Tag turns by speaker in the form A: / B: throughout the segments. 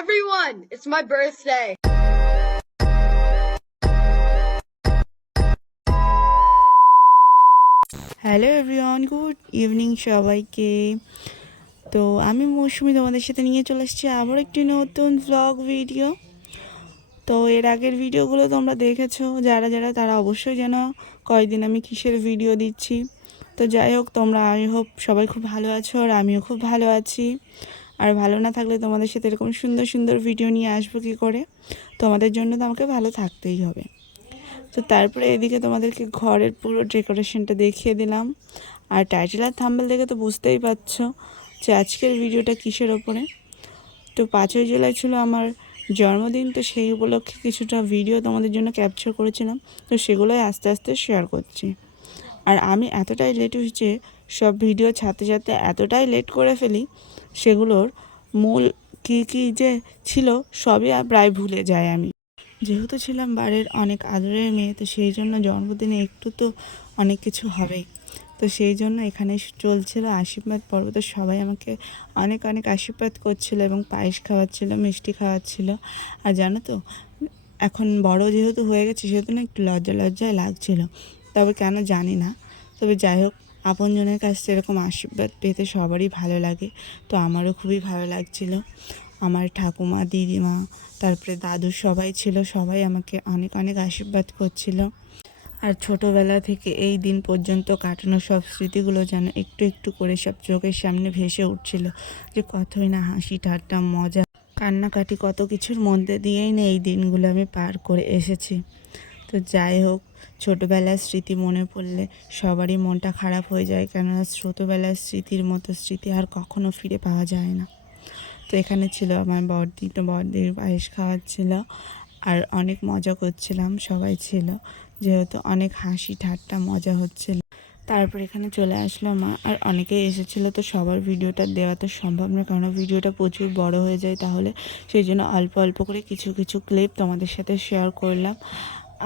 A: everyone, it's my birthday.
B: Hello everyone good evening সবাইকে। তো আমি মৌসুমি তোমাদের সাথে নিয়ে চলে এসেছি আবার একটি নতুন ভ্লগ ভিডিও তো এর আগের ভিডিওগুলো তোমরা দেখেছ। যারা যারা তারা অবশ্যই যেন কয়েকদিন আমি কিসের ভিডিও দিচ্ছি। তো যাই হোক তোমরা আই হোপ সবাই খুব ভালো আছো আর আমিও খুব ভালো আছি। আর ভালো না থাকলে তোমাদের সাথে এরকম সুন্দর সুন্দর ভিডিও নিয়ে আসব কী করে? তোমাদের জন্য তো আমাকে ভালো থাকতেই হবে। তো তারপরে এদিকে তোমাদেরকে ঘরের পুরো ডেকোরেশনটা দেখিয়ে দিলাম। আর টাইটেল আর থাম্বেল দেখে তো বুঝতেই পারছ যে আজকের ভিডিওটা কিসের ওপরে। তো পাঁচই জুলাই ছিল আমার জন্মদিন, তো সেই উপলক্ষে কিছুটা ভিডিও তোমাদের জন্য ক্যাপচার করেছিলাম। তো সেগুলোই আস্তে আস্তে শেয়ার করছি। আর আমি এতটাই লেট হয়েছে, সব ভিডিও ছাড়তে ছাড়তে এতটাই লেট করে ফেলি সেগুলোর মূল কী কী যে ছিল, সবই প্রায় ভুলে যাই আমি। যেহেতু ছিলাম বাড়ির অনেক আদরের মেয়ে, তো সেই জন্য জন্মদিনে একটু তো অনেক কিছু হবেই। তো সেই জন্য এখানে চলছিল আশীর্বাদ পর্ব। তো সবাই আমাকে অনেক অনেক আশীর্বাদ করছিল এবং পায়েস খাওয়াচ্ছিল, মিষ্টি খাওয়াচ্ছিল। আর জানো তো, এখন বড় যেহেতু হয়ে গেছে, সেহেতু না একটু লজ্জা লজ্জায় লাগছিল। তবে কেন জানি না। তবে যাই হোক আপনজনের কাছ থেকে এরকম আশীর্বাদ পেতে সবারই ভালো লাগে। তো আমারও খুবই ভালো লাগছিল। আমার ঠাকুমা, দিদিমা, তারপরে দাদু সবাই ছিল, সবাই আমাকে অনেক অনেক আশীর্বাদ করছিল। আর ছোটোবেলা থেকে এই দিন পর্যন্ত কাটানো সব স্মৃতিগুলো যেন একটু একটু করে সব চোখের সামনে ভেসে উঠছিল যে কতই না হাসি ঠাট্টা, মজা, কান্নাকাটি কত কিছুর মধ্যে দিয়েই না এই দিনগুলো আমি পার করে এসেছি। তো যাই হোক, ছোটোবেলার স্মৃতি মনে পড়লে সবারই মনটা খারাপ হয়ে যায়। কেননা ছোটোবেলার স্মৃতির মতো স্মৃতি আর কখনো ফিরে পাওয়া যায় না। তো এখানে ছিল আমার বড়দি, তো বড়দির পায়েস খাওয়াচ্ছিল আর অনেক মজা করছিলাম, সবাই ছিল। যেহেতু অনেক হাসি ঠাট্টা, মজা হচ্ছিল। তারপর এখানে চলে আসলো মা আর অনেকেই এসেছিল, তো সবার ভিডিওটা দেওয়া তো সম্ভব না কারণ ভিডিওটা প্রচুর বড় হয়ে যায়। তাহলে সেই জন্য অল্প অল্প করে কিছু কিছু ক্লিপ তোমাদের সাথে শেয়ার করলাম।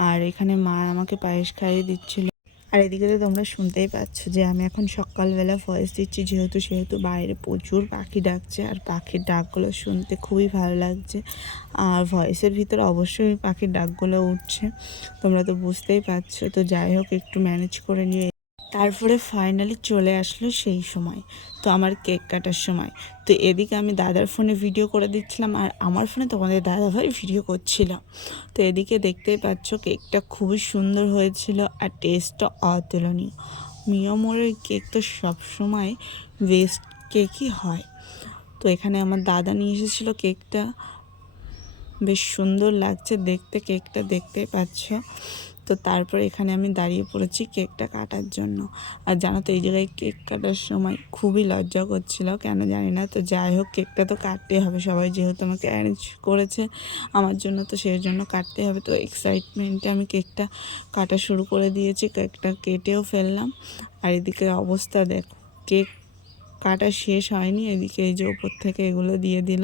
B: আর এখানে মা আমাকে পায়েস খাইয়ে দিচ্ছিল। আর এদিকে তো তোমরা শুনতেই পাচ্ছ যে আমি এখন সকালবেলা ভয়েস দিচ্ছি, যেহেতু সেহেতু বাইরে প্রচুর পাখি ডাকছে আর পাখির ডাকগুলো শুনতে খুবই ভালো লাগছে। আর ভয়েসের ভিতরে অবশ্যই পাখির ডাকগুলো উঠছে, তোমরা তো বুঝতেই পারছ। তো যাই হোক, একটু ম্যানেজ করে নিয়ে তারপরে ফাইনালি চলে আসলো সেই সময়। তো আমার কেক কাটার সময়। তো এদিকে আমি দাদার ফোনে ভিডিও করে দিচ্ছিলাম আর আমার ফোনে তোমাদের দাদাভাই ভিডিও করছিল। তো এদিকে দেখতেই পাচ্ছ কেকটা খুবই সুন্দর হয়েছিল আর টেস্টটা অতুলনীয়। মিয়মোরের কেক তো সবসময় বেস্ট কেকই হয়। তো এখানে আমার দাদা নিয়ে এসেছিল কেকটা। বেশ সুন্দর লাগছে দেখতে, কেকটা দেখতেই পাচ্ছ। তো তারপর এখানে আমি দাঁড়িয়ে পড়েছি কেকটা কাটার জন্য। আর জানো তো, এই জায়গায় কেক কাটার সময় খুবই লজ্জা করছিল, কেন জানি না। তো যাই হোক, কেকটা তো কাটতেই হবে। সবাই যেহেতু আমাকে অ্যারেঞ্জ করেছে আমার জন্য, তো সেই জন্য কাটতে হবে। তো এক্সাইটমেন্টে আমি কেকটা কাটা শুরু করে দিয়েছি। কেকটা কেটেও ফেললাম। আর এদিকে অবস্থা দেখো, কেক কাটা শেষ হয়নি, এদিকে এই যে ওপর থেকে এগুলো দিয়ে দিল।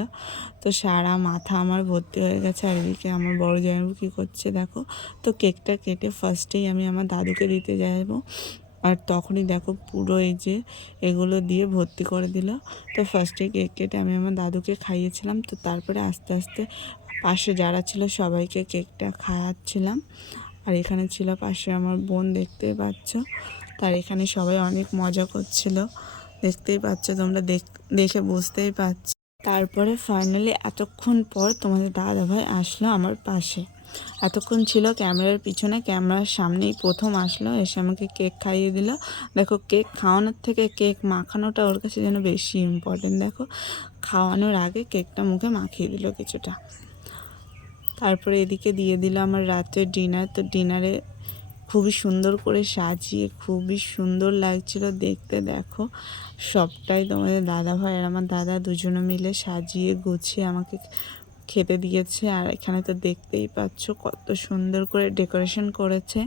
B: তো সারা মাথা আমার ভর্তি হয়ে গেছে, আর এদিকে আমার বড় জামাইবু কী করছে দেখো? তো কেকটা কেটে ফার্স্টেই আমি আমার দাদুকে দিতে যাব আর তখনই দেখো পুরো এই যে এগুলো দিয়ে ভর্তি করে দিল। তো ফার্স্টে কেক কেটে আমি আমার দাদুকে খাইয়েছিলাম। তো তারপরে আস্তে আস্তে পাশে যারা ছিল সবাইকে কেকটা খাওয়াচ্ছিলাম। আর এখানে ছিল পাশে আমার বোন দেখতে পাচ্ছ। তার এখানে সবাই অনেক মজা করছিল। দেখতেই পাচ্ছ, তোমরা দেখে বুঝতেই পারছ তারপরে ফাইনালি এতক্ষণ পর তোমাদের দাদা ভাই আসলো আমার পাশে। এতক্ষণ ছিল ক্যামেরার পিছনে, ক্যামেরার সামনেই প্রথম আসলো, এসে আমাকে কেক খাইয়ে দিল। দেখো কেক খাওয়ানোর থেকে কেক মাখানোটা ওর কাছে যেন বেশি ইম্পর্টেন্ট দেখো, খাওয়ানোর আগে কেকটা মুখে মাখিয়ে দিল কিছুটা। তারপরে এদিকে দিয়ে দিল আমার রাতের ডিনার তো ডিনারে খুবই সুন্দর করে সাজিয়ে, খুবই সুন্দর লাগছিল দেখতে, দেখো। সবটাই তোমাদের দাদা ভাই আর আমার দাদা দুজনে মিলে সাজিয়ে, গুছিয়ে আমাকে খেতে দিয়েছে। আর এখানে তো দেখতেই পাচ্ছ কত সুন্দর করে ডেকোরেশন করেছে।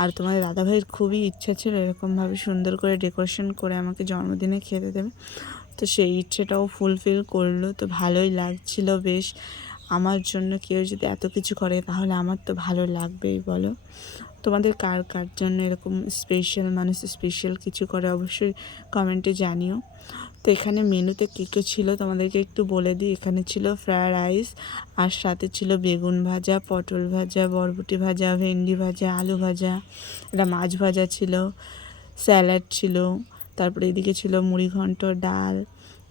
B: আর তোমাদের দাদাভাইয়ের খুবই ইচ্ছা ছিল এরকমভাবে সুন্দর করে ডেকোরেশন করে আমাকে জন্মদিনে খেতে দেবে। তো সেই ইচ্ছেটাও ফুলফিল করল, তো ভালোই লাগছিল বেশ। আমার জন্য কেউ যদি এত কিছু করে তাহলে আমার তো ভালো লাগবেই, বলো। তোমাদের কার কার জন্য এরকম স্পেশাল মানুষ স্পেশাল কিছু করে অবশ্যই কমেন্টে জানিও। তো এখানে মেনুতে কী কী ছিল তোমাদেরকে একটু বলে দিই। এখানে ছিল ফ্রায়েড রাইস আর সাথে ছিল বেগুন ভাজা, পটল ভাজা, বরবটি ভাজা, ভেন্ডি ভাজা, আলু ভাজা এটা মাছ ভাজা ছিল, স্যালাড ছিল, তারপরে এদিকে ছিল মুড়ি ঘন্ট ডাল,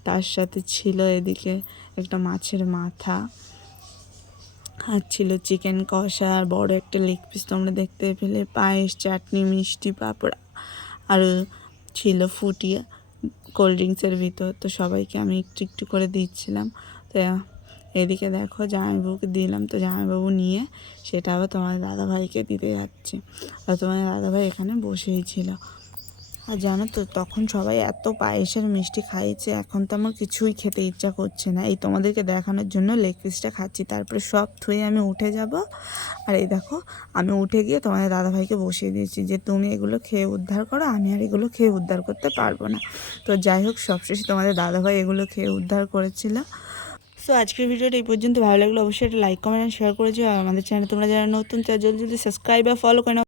B: তার সাথে ছিল এদিকে একটা মাছের মাথা। আর ছিল চিকেন কষা, আর বড় একটা লেগ পিস তোমরা দেখতে পেলে, পায়েস, চাটনি, মিষ্টি, পাঁপড়, আর ছিল ফুটি, কোল্ড ড্রিঙ্কসের ভিতর। তো সবাইকে আমি একটু একটু করে দিচ্ছিলাম। তো এদিকে দেখো জামাইবাবুকে দিলাম। তো জামাইবাবু নিয়ে সেটা আবার তোমার দাদাভাইকে দিতে যাচ্ছে। আর তোমার দাদাভাই এখানে বসেই ছিল। আর জানো তো, তখন সবাই এত পায়েসের মিষ্টি খাইয়েছে এখন তো আমার কিছুই খেতে ইচ্ছা করছে না। এই তোমাদেরকে দেখানোর জন্য লেগ পিসটা খাচ্ছি। তারপরে সব থুয়ে আমি উঠে যাব। আর এই দেখো, আমি উঠে গিয়ে তোমাদের দাদাভাইকে বসিয়ে দিয়েছি যে, তুমি এগুলো খেয়ে উদ্ধার করো, আমি আর এগুলো খেয়ে উদ্ধার করতে পারব না। তো যাই হোক, সবশেষে তোমাদের দাদাভাই এগুলো খেয়ে উদ্ধার করেছিল। সো আজকের ভিডিওটা এই পর্যন্ত। ভালো লাগল অবশ্যই একটা লাইক কমেন্ট শেয়ার করে দিও। আর আমাদের চ্যানেল তোমরা যারা নতুন, তারা জলদি জলদি সাবস্ক্রাইব বা ফলো করে